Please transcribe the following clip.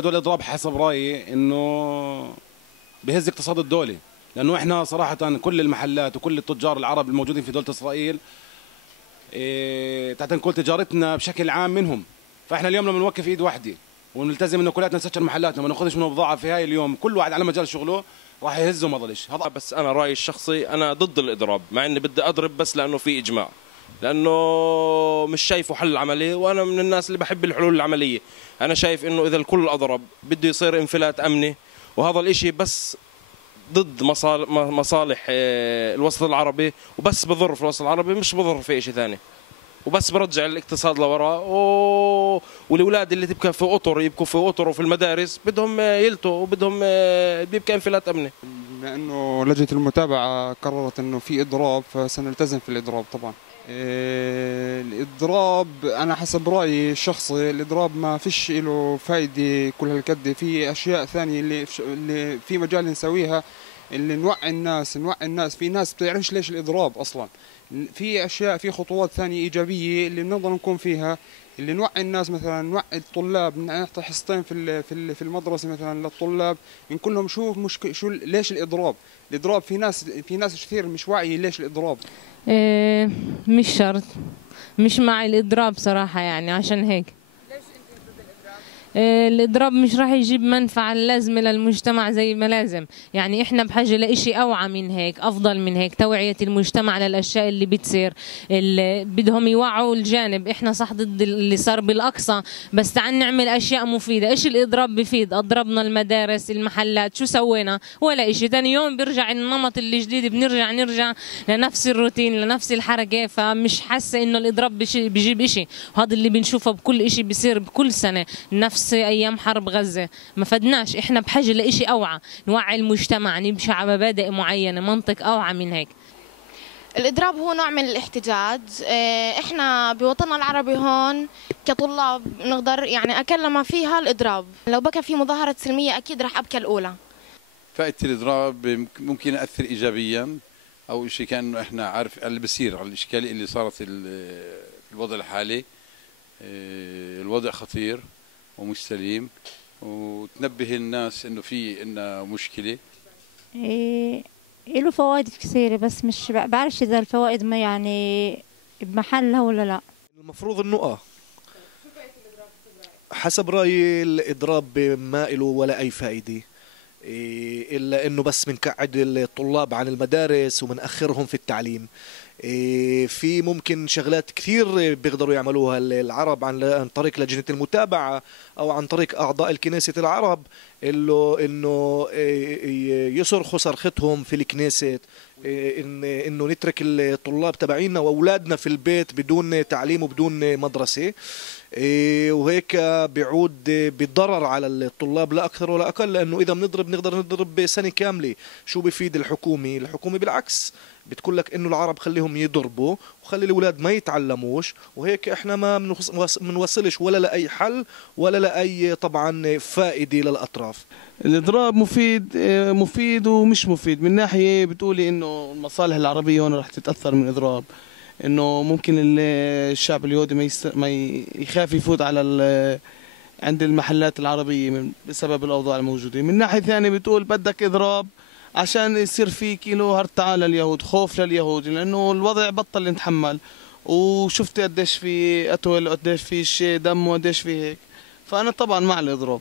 هذول الاضراب حسب رايي انه بهز اقتصاد الدوله، لانه احنا صراحه كل المحلات وكل التجار العرب الموجودين في دوله اسرائيل تحت نقول تجارتنا بشكل عام منهم. فاحنا اليوم لما نوقف ايد واحده ونلتزم انه كلياتنا نسكر محلاتنا وما ناخذش منه بضاعه في هاي اليوم، كل واحد على مجال شغله راح يهزه وما ضلش. بس انا رايي الشخصي انا ضد الاضراب، مع اني بدي اضرب بس لانه في اجماع، لانه مش شايفه حل عملي، وانا من الناس اللي بحب الحلول العمليه. انا شايف انه اذا الكل اضرب بده يصير انفلات امني، وهذا الاشي بس ضد مصالح الوسط العربي، وبس بضر في الوسط العربي، مش بضر في شيء ثاني، وبس برجع الاقتصاد لوراء. والاولاد اللي تبكى في اطر يبكوا في اطر وفي المدارس بدهم يلتوا وبدهم بيبكى انفلات امني. بما انه لجنه المتابعه قررت انه في اضراب فسنلتزم في الاضراب طبعا. الاضراب انا حسب رايي الشخصي الاضراب ما فيش له فايده كل هالقد، في اشياء ثانيه اللي في مجال نسويها، اللي نوعي الناس في ناس بتعرفش ليش الاضراب اصلا، في اشياء في خطوات ثانيه ايجابيه اللي بنقدر نكون فيها، اللي نوعي الناس مثلا نوعي الطلاب، نعطي حصتين في المدرسه مثلا للطلاب نقول لهم شو ليش الاضراب. في ناس كثير مش واعيه ليش الاضراب. مش شرط، مش مع الاضراب صراحه، يعني عشان هيك الإضراب مش راح يجيب منفعة اللازمة للمجتمع زي ما لازم. يعني إحنا بحاجة لإشي أوعى من هيك، أفضل من هيك، توعية المجتمع للأشياء اللي بتصير، اللي بدهم يوعوا الجانب. إحنا صح ضد اللي صار بالأقصى، بس تعال نعمل أشياء مفيدة. إيش الإضراب بفيد؟ أضربنا المدارس، المحلات، شو سوينا؟ ولا إشي. تاني يوم بيرجع النمط اللي جديد، نرجع لنفس الروتين، لنفس الحركة. فمش حاسة إنه الإضراب بيجيب إشي، وهذا اللي بنشوفه بكل إشي بيصير بكل سنة، نفس ايام حرب غزه. ما فدناش، احنا بحاجه لإشي اوعى، نوعي المجتمع، نمشي على مبادئ معينه، منطق اوعى من هيك. الإضراب هو نوع من الاحتجاج. احنا بوطننا العربي هون كطلاب نقدر يعني اكل ما فيها الإضراب. لو بكى في مظاهرة سلمية اكيد راح ابكى الاولى. فائدة الإضراب ممكن يأثر إيجابيا، أول شيء كأنه إحنا عارف اللي بصير على الإشكالية اللي صارت في الوضع الحالي. الوضع خطير ومش سليم، وتنبه الناس انه في عندنا مشكله. له فوائد كثيره، بس مش بعرفش اذا الفوائد ما يعني بمحلها ولا لا. المفروض انه حسب رايي الاضراب ما له ولا اي فائده، الا انه بس بنقعد الطلاب عن المدارس وبنأخرهم في التعليم. في ممكن شغلات كثير بيقدروا يعملوها العرب عن طريق لجنة المتابعة أو عن طريق أعضاء الكنيسة العرب، إنه يصرخوا صرختهم في الكنيسة، إنه نترك الطلاب تبعينا وأولادنا في البيت بدون تعليم وبدون مدرسة، وهيك بيعود بضرر على الطلاب لا أكثر ولا أقل. لأنه إذا بنقدر نضرب سنة كاملة، شو بفيد الحكومة؟ الحكومة بالعكس بتقول لك إنه العرب خليهم يضربوا وخلي الأولاد ما يتعلموش، وهيك إحنا ما بنوصلش ولا لأي حل ولا لأي طبعا فائدة للأطراف. الإضراب مفيد ومش مفيد. من ناحية بتقولي إنه المصالح العربية هون رح تتأثر من الإضراب، إنه ممكن الشعب اليهودي ما يخاف يفوت على عند المحلات العربية بسبب الأوضاع الموجودة. من ناحية ثانية بتقول بدك إضراب عشان يصير في كيلو هرطعة لليهود، خوف لليهود، لأنه الوضع بطل يتحمل، وشفت قديش في قتل وقديش في دم وقديش في هيك. فأنا طبعا مع الإضراب.